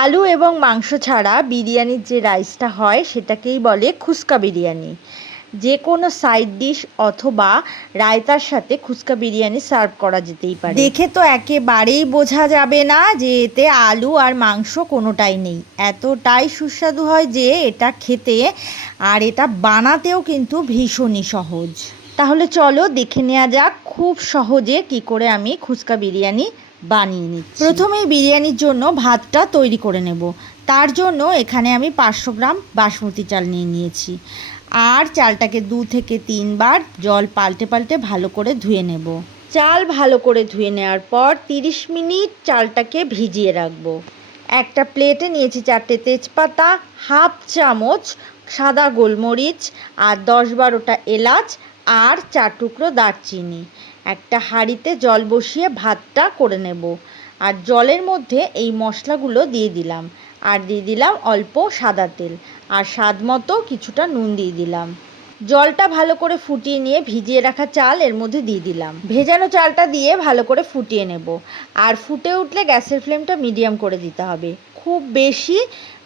আলু এবং মাংস ছাড়া বিরিয়ানির যে রাইসটা হয়, সেটাকেই বলে খুস্কা বিরিয়ানি। যে কোনো সাইড ডিশ অথবা রায়তার সাথে খুস্কা বিরিয়ানি সার্ভ করা যেতেই পারে। দেখে তো একেবারেই বোঝা যাবে না যে এতে আলু আর মাংস কোনোটাই নেই। এতটাই সুস্বাদু হয় যে এটা খেতে আর এটা বানাতেও কিন্তু ভীষণই সহজ। তাহলে চলো দেখে নেওয়া যাক খুব সহজে কি করে আমি খুস্কা বিরিয়ানি বানিয়ে নিচ্ছি। প্রথমেই বিরিয়ানির জন্য ভাতটা তৈরি করে নেব। তার জন্য এখানে আমি পাঁচশো গ্রাম বাসমতি চাল নিয়ে নিয়েছি। আর চালটাকে দু থেকে তিনবার জল পাল্টে পাল্টে ভালো করে ধুয়ে নেব। চাল ভালো করে ধুয়ে নেওয়ার পর তিরিশ মিনিট চালটাকে ভিজিয়ে রাখব। একটা প্লেটে নিয়েছি চারটে তেজপাতা, হাফ চামচ সাদা গোলমরিচ আর দশ বারোটা এলাচ আর চার টুকরো দারচিনি। একটা হাঁড়িতে জল বসিয়ে ভাতটা করে নেব। আর জলের মধ্যে এই মশলাগুলো দিয়ে দিলাম। আর দিয়ে দিলাম অল্প সাদা তেল। আর স্বাদ মতো কিছুটা নুন দিয়ে দিলাম। জলটা ভালো করে ফুটিয়ে নিয়ে ভিজিয়ে রাখা চাল এর মধ্যে দিয়ে দিলাম। ভেজানো চালটা দিয়ে ভালো করে ফুটিয়ে নেব। আর ফুটে উঠলে গ্যাসের ফ্লেমটা মিডিয়াম করে দিতে হবে। খুব বেশি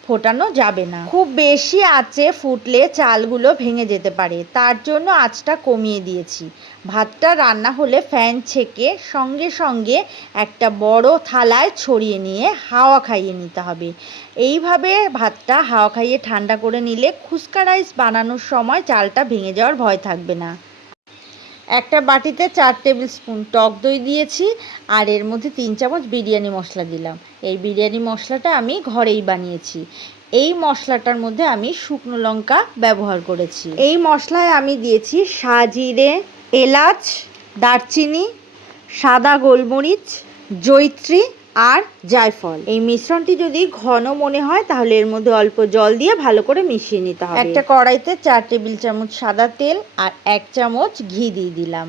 ফোটানো যাবে না। খুব বেশি আঁচে ফুটলে চালগুলো ভেঙে যেতে পারে। তার জন্য আঁচটা কমিয়ে দিয়েছি। ভাতটা রান্না হলে ফ্যান ছেঁকে সঙ্গে সঙ্গে একটা বড় থালায় ছড়িয়ে নিয়ে হাওয়া খাইয়ে নিতে হবে। এইভাবে ভাতটা হাওয়া খাইয়ে ঠান্ডা করে নিলে খুস্কা রাইস বানানোর সময় চালটা ভেঙে যাওয়ার ভয় থাকবে না। একটা বাটিতে চার টেবিল স্পুন টক দই দিয়েছি, আর এর মধ্যে তিন চামচ বিরিয়ানি মশলা দিলাম। এই বিরিয়ানি মশলাটা আমি ঘরেই বানিয়েছি। এই মশলাটার মধ্যে আমি শুকনো লঙ্কা ব্যবহার করেছি। এই মশলায় আমি দিয়েছি সাজিরে এলাচ, দারচিনি, সাদা গোলমরিচ জৈত্রী আর জায়ফল। এই মিশ্রণটি যদি ঘন মনে হয় তাহলে এর মধ্যে অল্প জল দিয়ে ভালো করে মিশিয়ে নিতে হবে। একটা কড়াইতে চার টেবিল চামচ সাদা তেল আর এক চামচ ঘি দিয়ে দিলাম।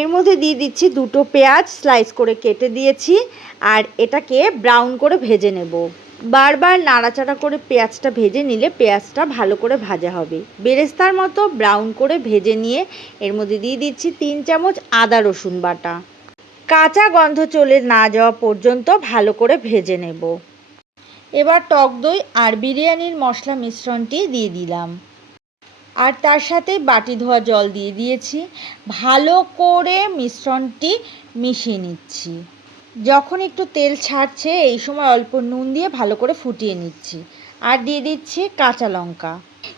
এর মধ্যে দিয়ে দিচ্ছি দুটো পেঁয়াজ স্লাইস করে কেটে দিয়েছি আর এটাকে ব্রাউন করে ভেজে নেব। বারবার নাড়াচাড়া করে পেঁয়াজটা ভেজে নিলে পেঁয়াজটা ভালো করে ভাজা হবে। বেরেস্তার মতো ব্রাউন করে ভেজে নিয়ে এর মধ্যে দিয়ে দিচ্ছি তিন চামচ আদা রসুন বাটা। কাঁচা গন্ধ চলে না যাওয়া পর্যন্ত ভালো করে ভেজে নেব। এবার টক দই আর বিরিয়ানির মশলা মিশ্রণটি দিয়ে দিলাম। আর তার সাথে বাটি ধোয়া জল দিয়ে দিয়েছি। ভালো করে মিশ্রণটি মিশিয়ে নিচ্ছি। যখন একটু তেল ছাড়ছে, এই সময় অল্প নুন দিয়ে ভালো করে ফুটিয়ে নিচ্ছি। আর দিয়ে দিচ্ছি কাঁচা লঙ্কা।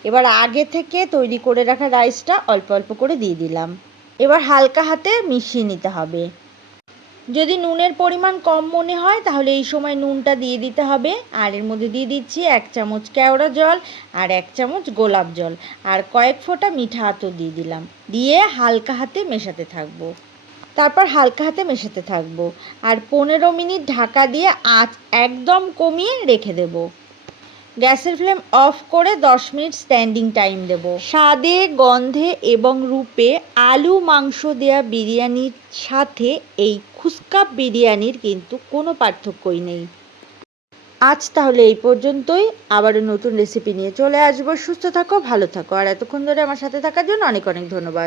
এবার আগে থেকে তৈরি করে রাখা রাইসটা অল্প অল্প করে দিয়ে দিলাম। এবার হালকা হাতে মিশিয়ে নিতে হবে। যদি নুনের পরিমাণ কম মনে হয়, তাহলে এই সময় নুনটা দিয়ে দিতে হবে। আর এর মধ্যে দিয়ে দিচ্ছি এক চামচ কেওড়া জল আর এক চামচ গোলাপ জল। আর কয়েক ফোঁটা মিঠা আতর দিয়ে দিলাম। দিয়ে হালকা হাতে মেশাতে থাকব। তারপর হালকা হাতে মেশাতে থাকব। আর পনেরো মিনিট ঢাকা দিয়ে আঁচ একদম কমিয়ে রেখে দেবো। গ্যাসের ফ্লেম অফ করে দশ মিনিট স্ট্যান্ডিং টাইম দেব। স্বাদে, গন্ধে এবং রূপে আলু মাংস দেয়া বিরিয়ানির সাথে এই খুস্কা বিরিয়ানির কিন্তু কোনো পার্থক্যই নেই। আজ তাহলে এই পর্যন্তই। আবারও নতুন রেসিপি নিয়ে চলে আসব। সুস্থ থাকো, ভালো থাকো। আর এতক্ষণ ধরে আমার সাথে থাকার জন্য অনেক অনেক ধন্যবাদ।